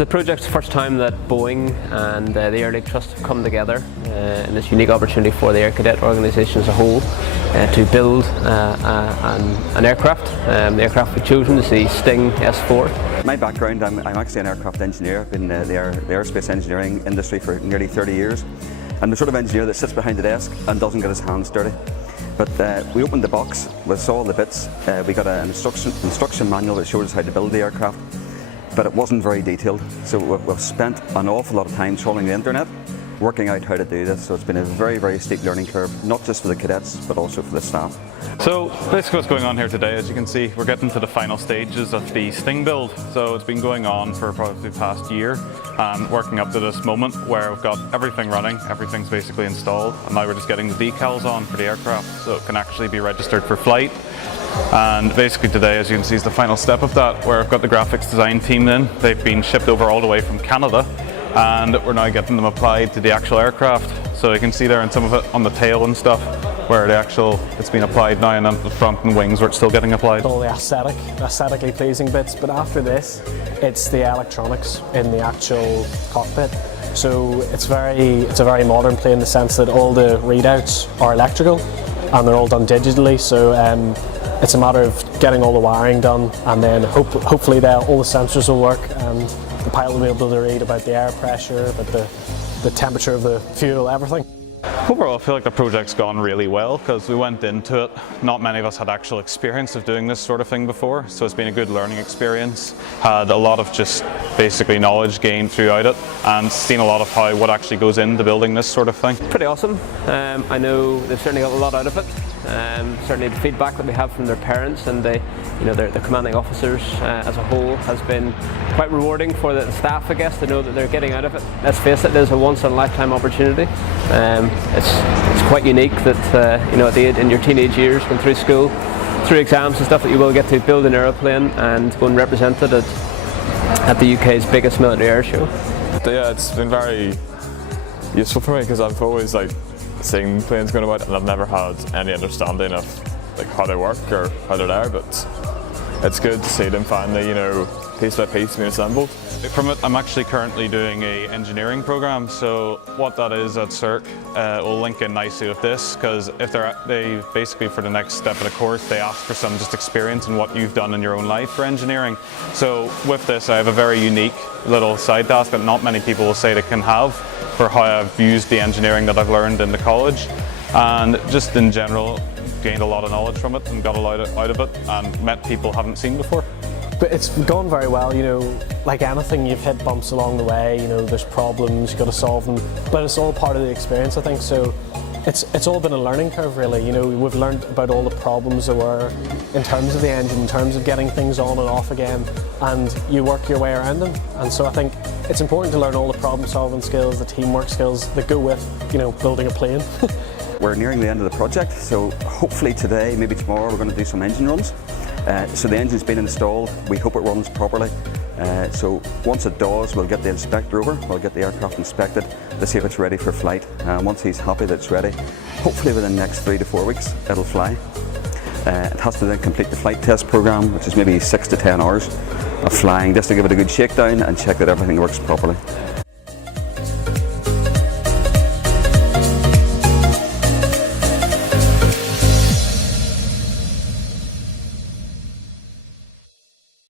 the project's the first time that Boeing and the Air League Trust have come together in this unique opportunity for the Air Cadet organisation as a whole to build an aircraft. The aircraft we've chosen is the Sting S4. My background, I'm actually an aircraft engineer. I've been in the aerospace engineering industry for nearly 30 years. I'm the sort of engineer that sits behind the desk and doesn't get his hands dirty. But we opened the box, we saw all the bits, we got an instruction manual that showed us how to build the aircraft, but it wasn't very detailed. So we've spent an awful lot of time trawling the internet, working out how to do this. So it's been a very, very steep learning curve, not just for the cadets, but also for the staff. So basically what's going on here today, as you can see, we're getting to the final stages of the Sting build. So it's been going on for probably the past year and working up to this moment where we've got everything running, everything's basically installed, and now we're just getting the decals on for the aircraft so it can actually be registered for flight. And basically today, as you can see, is the final step of that, where I've got the graphics design team in. They've been shipped over all the way from Canada, and we're now getting them applied to the actual aircraft. So you can see there in some of it on the tail and stuff, where it's been applied now, and on the front and wings where it's still getting applied. All the aesthetically pleasing bits, but after this, it's the electronics in the actual cockpit. So it's a very modern plane in the sense that all the readouts are electrical, and they're all done digitally. So it's a matter of getting all the wiring done, and then hopefully all the sensors will work, and the pilot will be able to read about the air pressure, about the temperature of the fuel, everything. Overall, I feel like the project's gone really well because we went into it, not many of us had actual experience of doing this sort of thing before, so it's been a good learning experience. Had a lot of just basically knowledge gained throughout it, and seen a lot of what actually goes into building this sort of thing. Pretty awesome. I know they've certainly got a lot out of it. Certainly the feedback that we have from their parents and the commanding officers as a whole has been quite rewarding for the staff, I guess, to know that they're getting out of it. Let's face it, it is a once-in-a-lifetime opportunity. It's quite unique that in your teenage years, going through school, through exams and stuff, that you will get to build an aeroplane and go and represent it at the UK's biggest military air show. Yeah, it's been very useful for me because I've always seen planes going about and I've never had any understanding of how they work or how they're there, but it's good to see them finally, piece by piece being assembled. From it, I'm actually currently doing a engineering program, so what that is at CERC will link in nicely with this, because if they basically, for the next step of the course, they ask for some just experience in what you've done in your own life for engineering. So with this, I have a very unique little side task that not many people will say they can have for how I've used the engineering that I've learned in the college, and just in general gained a lot of knowledge from it and got a lot out of it and met people I haven't seen before. But it's gone very well, like anything, you've hit bumps along the way, there's problems, you've got to solve them, but it's all part of the experience, I think. So it's all been a learning curve, really. We've learned about all the problems there were in terms of the engine, in terms of getting things on and off again, and you work your way around them. And so I think it's important to learn all the problem-solving skills, the teamwork skills that go with, building a plane. We're nearing the end of the project, so hopefully today, maybe tomorrow, we're going to do some engine runs. So the engine's been installed, we hope it runs properly. So once it does, we'll get the inspector over, we'll get the aircraft inspected to see if it's ready for flight. Once he's happy that it's ready, hopefully within the next 3 to 4 weeks, it'll fly. It has to then complete the flight test program, which is maybe 6 to 10 hours of flying, just to give it a good shakedown and check that everything works properly.